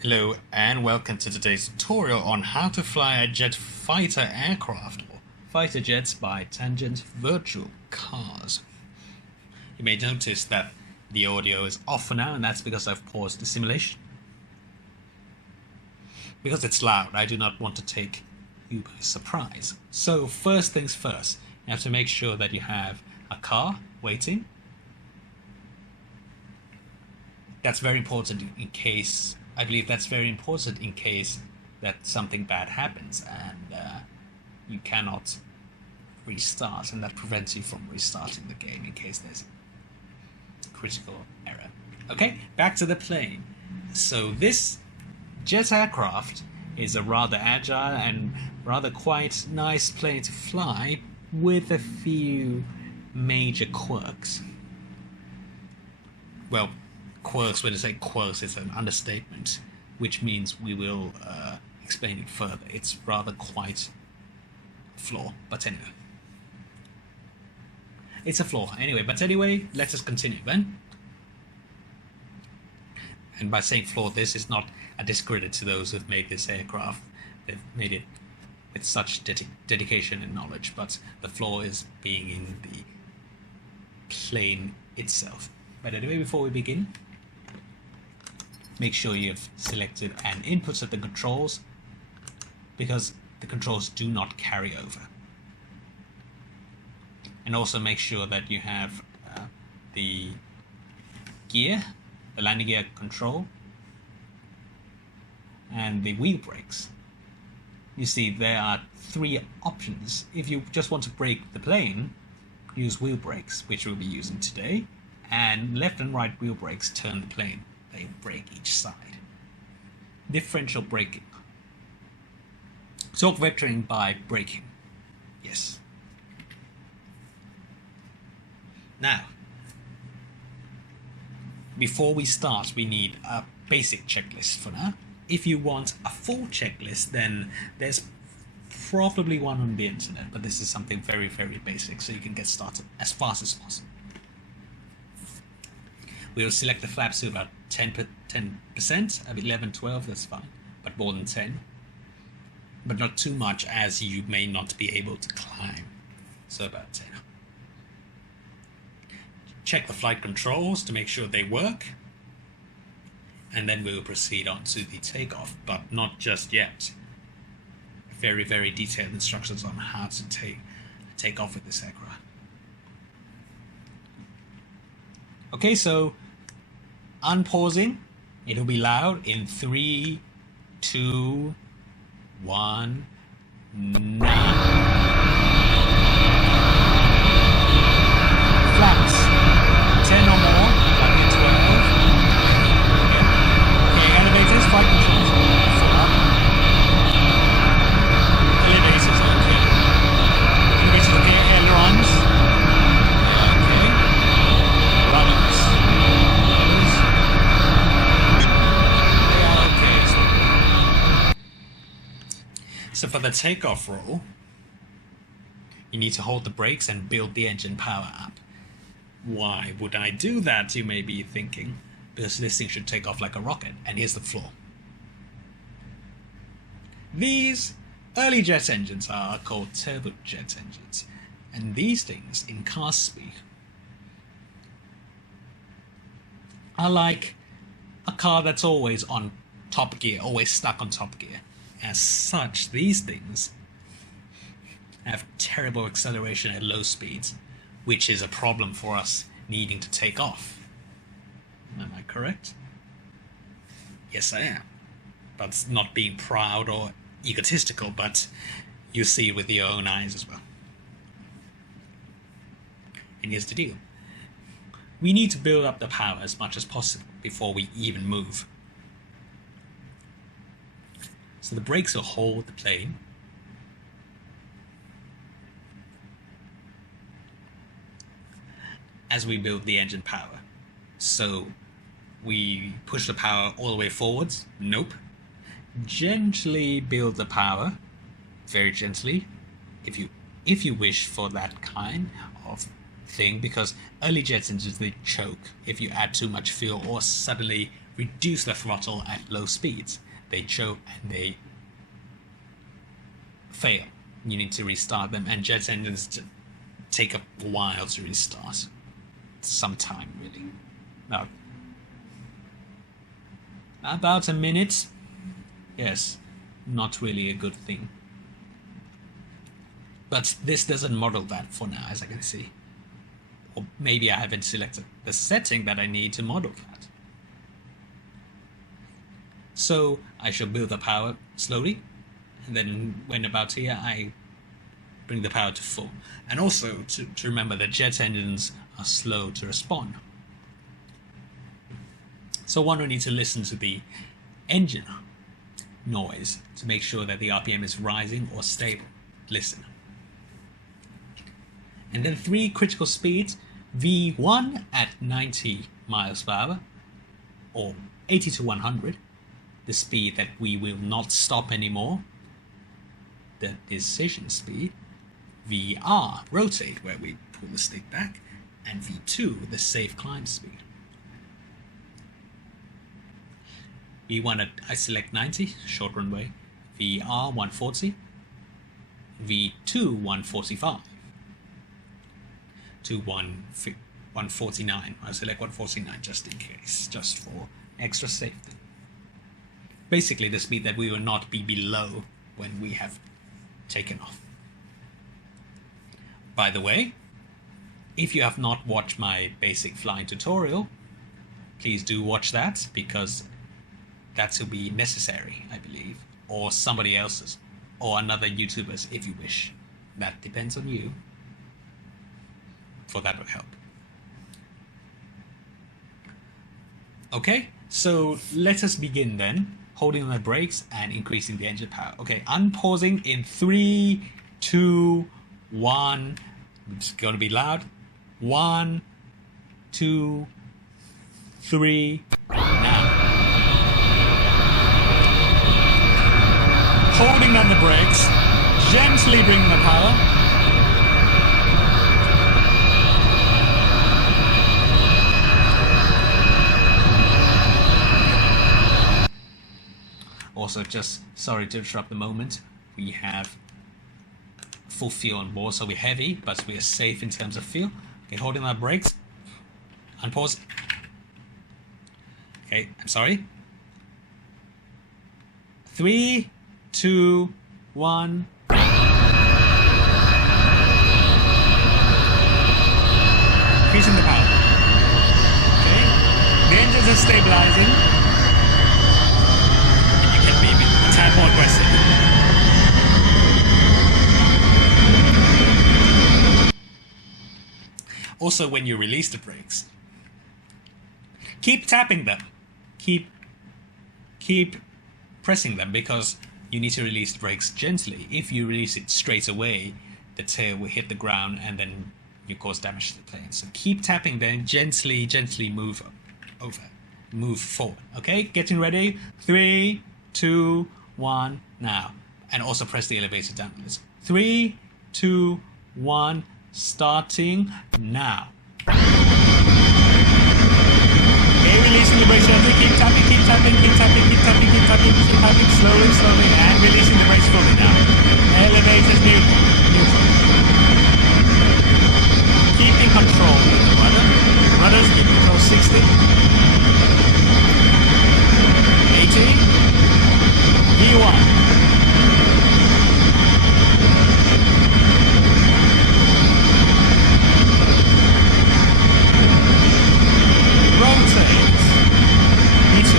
Hello and welcome to today's tutorial on how to fly a jet fighter aircraft or fighter jets by tangent virtual cars. You may notice that the audio is off for now, and that's because I've paused the simulation. Because it's loud, I do not want to take you by surprise. So first things first, you have to make sure that you have a car waiting. That's very important in case I believe that's very important in case that something bad happens and you cannot restart, and that prevents you from restarting the game in case there's a critical error. Okay, back to the plane. So this jet aircraft is a rather agile and rather quite nice plane to fly with a few major quirks. Well, quirks, when I say quirks, it's an understatement, which means we will explain it further. It's rather quite a flaw, but anyway. It's a flaw, anyway, but anyway, let us continue then. And by saying flaw, this is not a discredit to those who've made this aircraft. They've made it with such dedication and knowledge, but the flaw is being in the plane itself. But anyway, before we begin, make sure you've selected and inputted the controls, because the controls do not carry over. And also make sure that you have the gear, the landing gear control, and the wheel brakes. You see there are three options. If you just want to brake the plane, use wheel brakes, which we'll be using today, and left and right wheel brakes turn the plane. They brake each side. Differential braking. Torque vectoring by braking. Yes. Now, before we start, we need a basic checklist for now. If you want a full checklist, then there's probably one on the internet, but this is something very, very basic, so you can get started as fast as possible. We'll select the flaps to about 10%, 11, 12, that's fine, but more than 10. But not too much, as you may not be able to climb. So about 10. Check the flight controls to make sure they work. And then we'll proceed on to the takeoff, but not just yet. Very, very detailed instructions on how to take off with this aircraft. Okay, so unpausing, it'll be loud in 3, 2, 1, now. Flaps, 10 or more, like in 12. Okay, elevators, flight controls, full up. Elevators, okay. Elevators, okay, ailerons. Okay. Runners. So for the takeoff roll, you need to hold the brakes and build the engine power up. Why would I do that, you may be thinking? Because this thing should take off like a rocket, and here's the flaw. These early jet engines are called turbojet engines, and these things, in car speed, are like a car that's always on top gear, always stuck on top gear. As such, these things have terrible acceleration at low speeds, which is a problem for us needing to take off. Am I correct? Yes, I am. But not being proud or egotistical, but you see it with your own eyes as well. And here's the deal. We need to build up the power as much as possible before we even move. So the brakes will hold the plane. As we build the engine power. So we push the power all the way forwards? Nope. Gently build the power, very gently, if you wish for that kind of thing, because early jet engines, they choke if you add too much fuel or suddenly reduce the throttle at low speeds. They choke and they fail. You need to restart them, and jet engines take a while to restart. Some time, really. No. About a minute. Yes, not really a good thing. But this doesn't model that for now, as I can see. Or maybe I haven't selected the setting that I need to model that. So I shall build the power slowly, and then when about here, I bring the power to full. And also to remember that jet engines are slow to respond. So one will need to listen to the engine noise to make sure that the RPM is rising or stable. Listen. And then 3 critical speeds, V1 at 90 miles per hour, or 80 to 100, the speed that we will not stop anymore, the decision speed, VR, rotate, where we pull the stick back, and V2, the safe climb speed. V1 I select 90, short runway, VR 140, V2 145, to 149. I select 149 just in case, just for extra safety. Basically the speed that we will not be below when we have taken off. By the way, if you have not watched my basic flying tutorial, please do watch that, because that will be necessary, I believe, or somebody else's, or another YouTuber's if you wish. That depends on you, for that will help. Okay, so let us begin then, holding on the brakes and increasing the engine power. Okay, unpausing in 3, 2, 1. It's going to be loud. 1, 2, 3, now. Holding on the brakes, gently bringing the power. Also, just sorry to interrupt the moment, we have full fuel on board, so we're heavy, but we are safe in terms of fuel. Okay, holding our brakes, unpause. Okay, I'm sorry. 3, 2, 1. Increasing the power. Okay, the engines are stabilizing. And you can be a tad more aggressive. Also, when you release the brakes, keep tapping them. Keep pressing them, because you need to release the brakes gently. If you release it straight away, the tail will hit the ground and then you cause damage to the plane. So keep tapping them, gently move move forward. Okay, getting ready. 3, 2, 1, now. And also press the elevator down a little. 3, 2, 1, starting now. Okay, releasing the brakes gently, keep tapping, slowly, and releasing the brakes fully now. Elevators neutral. Keeping control with the rudder. Rudders keep control 60. 80. V1. Rotate. Me2.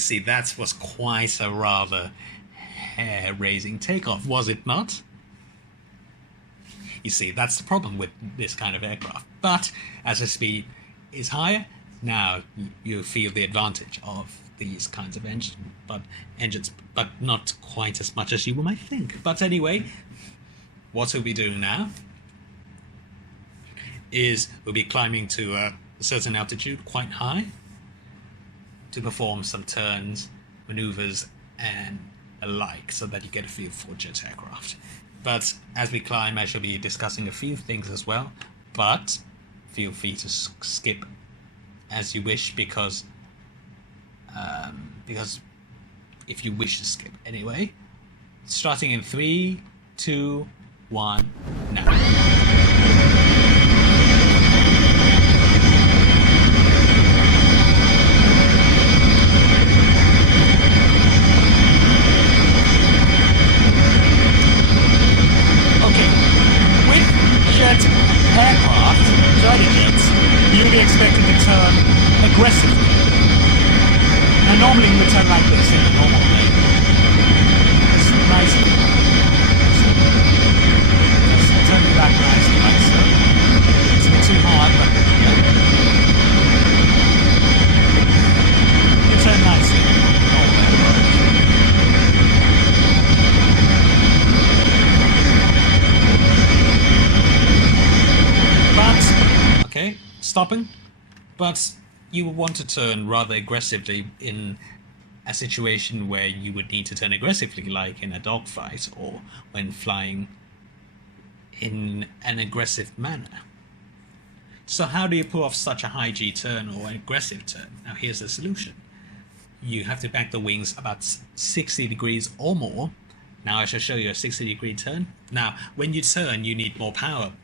you see, that was quite a rather hair-raising takeoff, was it not? You see, that's the problem with this kind of aircraft. But as the speed is higher, now you feel the advantage of these kinds of engines, but not quite as much as you might think. But anyway, what we'll be doing now is we'll be climbing to a certain altitude, quite high, to perform some turns, maneuvers, and the like, so that you get a feel for jet aircraft. But as we climb, I shall be discussing a few things as well, but feel free to skip as you wish, because if you wish to skip anyway. Starting in 3, 2, 1, now. Aircraft, fighter jets, you'll be expected to turn aggressively. Now normally you would turn like this in a normal plane. Just nicely. Just turn it back nicely like so. It's a bit too hard, but you turn nicely. Okay, stopping, but you would want to turn rather aggressively in a situation where you would need to turn aggressively, like in a dogfight or when flying in an aggressive manner. So how do you pull off such a high G turn or an aggressive turn? Now here's the solution. You have to back the wings about 60 degrees or more. Now I shall show you a 60-degree turn. Now when you turn, you need more power.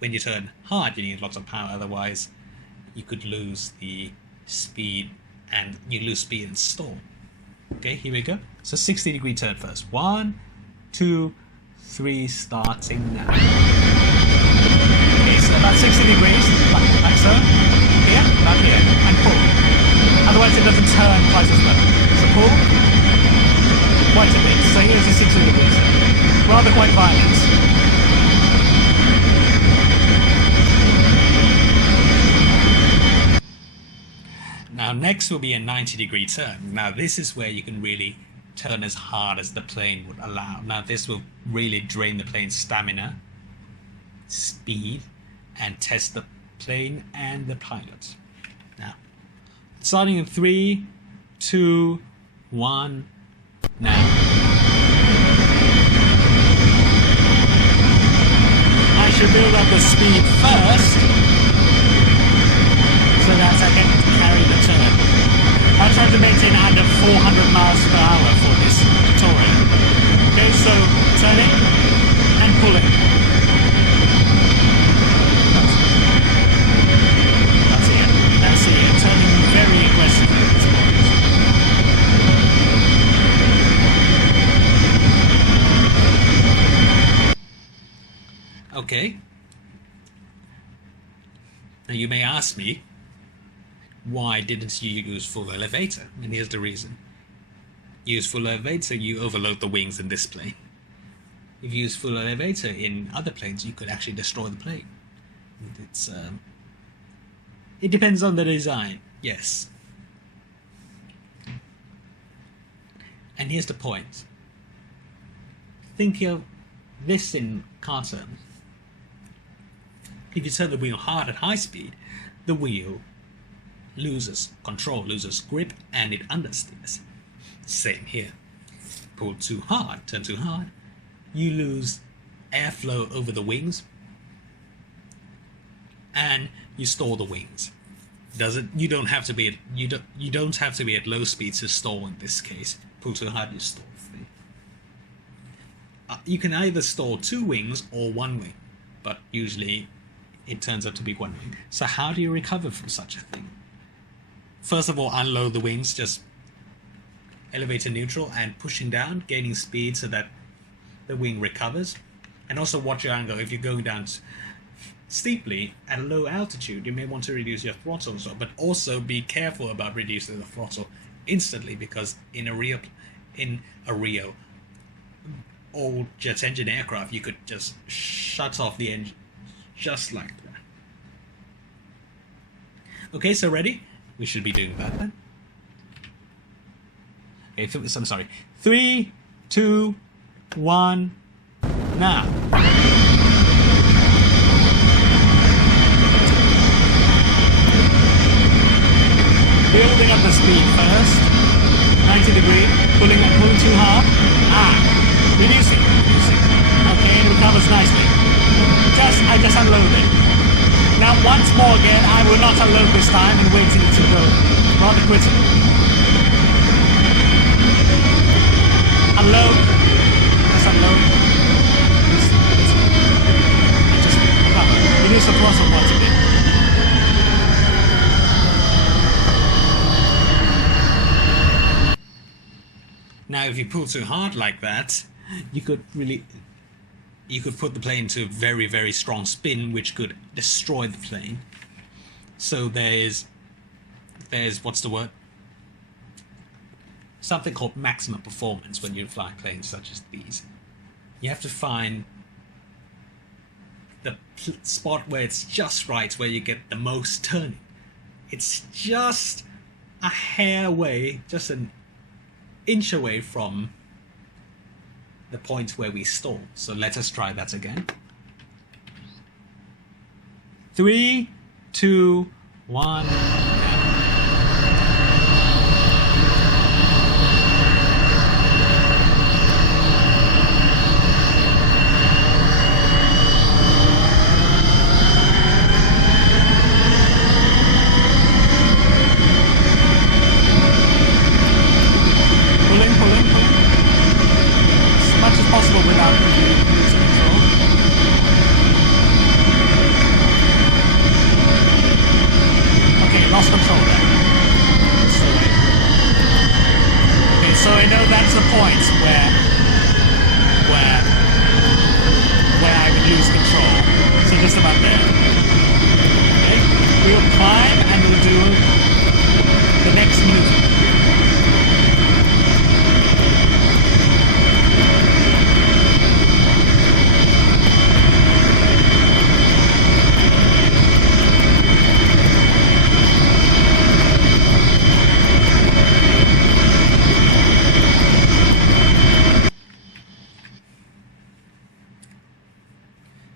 When you turn hard, you need lots of power, otherwise you could lose the speed, and you lose speed and stall. Okay, here we go. So 60-degree turn first. 1, 2, 3, starting now. Okay, so about 60 degrees, like so. Here, about here, and pull. Otherwise it doesn't turn quite as well. So pull, quite a bit. So here's the 60 degrees. Rather quite violent. Now next will be a 90-degree turn. Now this is where you can really turn as hard as the plane would allow. Now this will really drain the plane's stamina, speed, and test the plane and the pilot. Now, starting in 3, 2, 1, now. I should build up the speed first, so that I can carry the turn. I'll try to maintain under 400 miles per hour for this tutorial. Okay, so turning and pulling. That's it. That's it. Turning very aggressively at this point. Okay. Now you may ask me, why didn't you use full elevator? And here's the reason. Use full elevator, you overload the wings in this plane. If you use full elevator in other planes, you could actually destroy the plane. It depends on the design, yes. And here's the point. Think of this in car terms. If you turn the wheel hard at high speed, the wheel loses control, loses grip, and it understeers. Same here. Pull too hard, turn too hard, you lose airflow over the wings, and you stall the wings. You don't have to be at low speeds to stall in this case. Pull too hard, you stall. You can either stall 2 wings or 1 wing, but usually it turns out to be 1 wing. So how do you recover from such a thing? First of all, unload the wings, just elevator neutral and pushing down, gaining speed so that the wing recovers. And also watch your angle. If you're going down steeply at a low altitude, you may want to reduce your throttle, but also be careful about reducing the throttle instantly, because in a Rio old jet engine aircraft, you could just shut off the engine just like that. Okay, so ready? We should be doing that then. Okay, so I'm sorry. 3, 2, 1, now. Building up the speed first. 90 degree. Pulling too hard. Reducing. Okay, it recovers nicely. I just unloaded. Now once more again, I will not unload this time and waiting to go rather quickly. Unload. Just unload. Just recover. Reduce the throttle once again. Now, if you pull too hard like that, you could put the plane to a very, very strong spin, which could destroy the plane. So there's what's the word? Something called maximum performance when you fly planes such as these. You have to find the spot where it's just right, where you get the most turning. It's just a hair away, just an inch away from the point where we stall. So let us try that again. 3, 2, 1, now.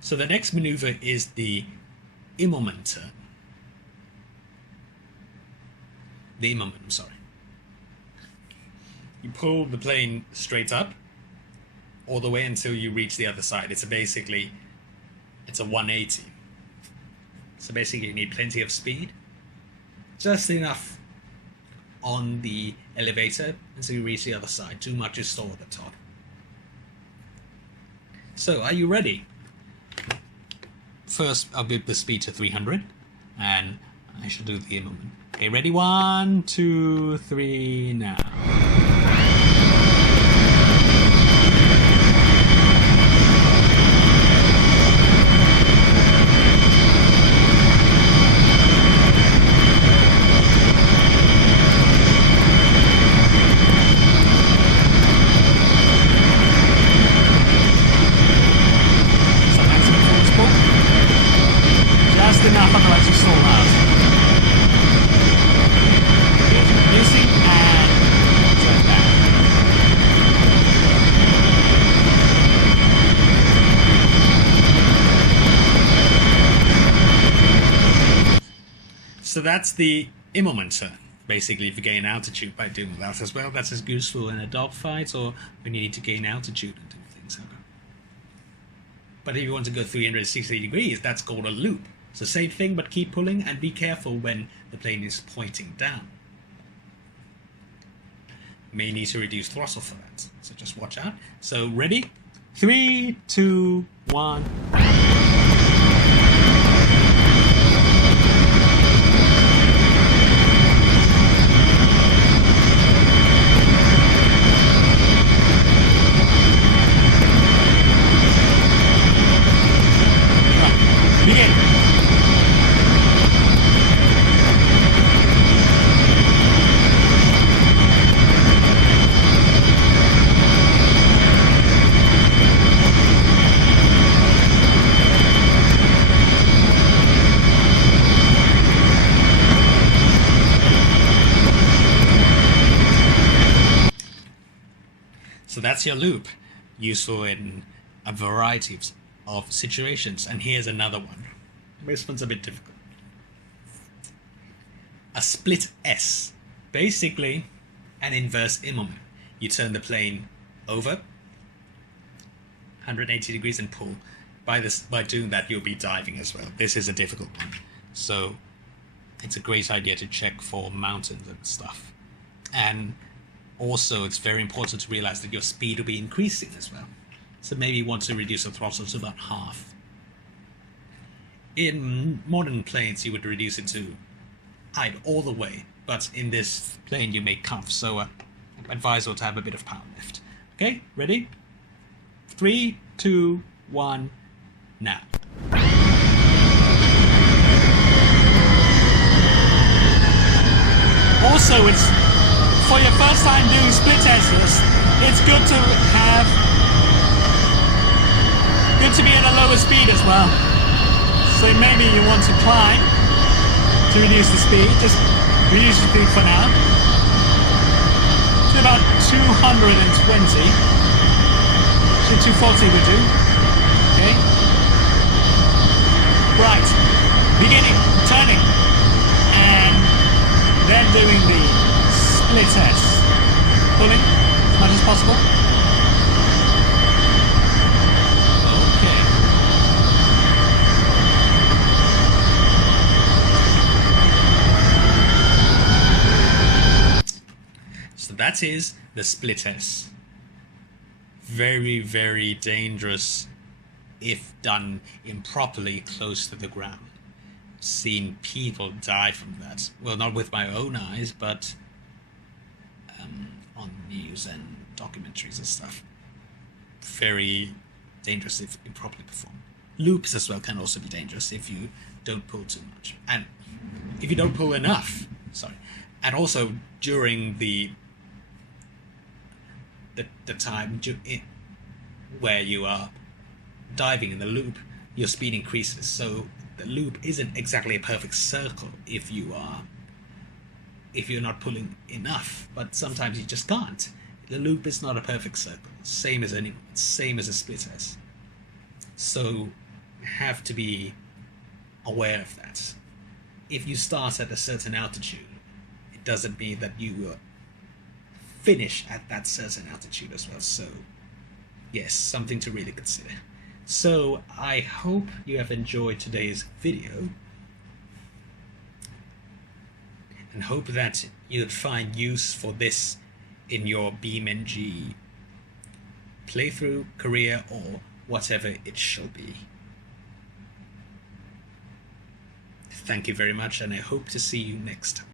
So the next maneuver is the Immelman turn. The Immelman, I'm sorry. You pull the plane straight up all the way until you reach the other side. It's a 180. So basically you need plenty of speed, just enough on the elevator until you reach the other side. Too much is stall at the top. So are you ready? First, I'll get the speed to 300, and I shall do the Immelman. Okay, ready? 1, 2, 3, now. Enough, otherwise you stall out. Reducing and turn back. So that's the Immelman turn. Basically, if you gain altitude by doing that as well, that's as useful in a dogfight or when you need to gain altitude and do things. But if you want to go 360 degrees, that's called a loop. So same thing, but keep pulling and be careful when the plane is pointing down. You may need to reduce throttle for that, so just watch out. So ready? 3, 2, 1. Begin. So that's your loop, useful in a variety of situations. And here's another one. This one's a bit difficult. A split S, basically an inverse Immelmann. You turn the plane over 180 degrees and pull. By doing that, you'll be diving as well. This is a difficult one, so it's a great idea to check for mountains and stuff. And also, it's very important to realize that your speed will be increasing as well. So maybe you want to reduce the throttle to about half. In modern planes, you would reduce it to height all the way, but in this plane you may cuff, so advisable to have a bit of power lift. Okay, ready? 3, 2, 1, now. Also, it's for your first time doing split S's, it's good to be at a lower speed as well. So maybe you want to climb to reduce the speed. Just reduce the speed for now to about 220. So 240 would do. Okay. Right. Beginning, turning, and then doing the split S. Pulling as much as possible. Okay. So that is the split S. Very, very dangerous if done improperly close to the ground. Seen people die from that. Well, not with my own eyes, but on news and documentaries and stuff. Very dangerous if improperly performed. Loops as well can also be dangerous if you don't pull too much. And if you don't pull enough, sorry. And also during the time where you are diving in the loop, your speed increases. So the loop isn't exactly a perfect circle if you're not pulling enough, but sometimes you just can't. The loop is not a perfect circle, same as a split S. So you have to be aware of that. If you start at a certain altitude, it doesn't mean that you will finish at that certain altitude as well. So yes, something to really consider. So I hope you have enjoyed today's video and hope that you'd find use for this in your BeamNG playthrough, career, or whatever it shall be. Thank you very much, and I hope to see you next time.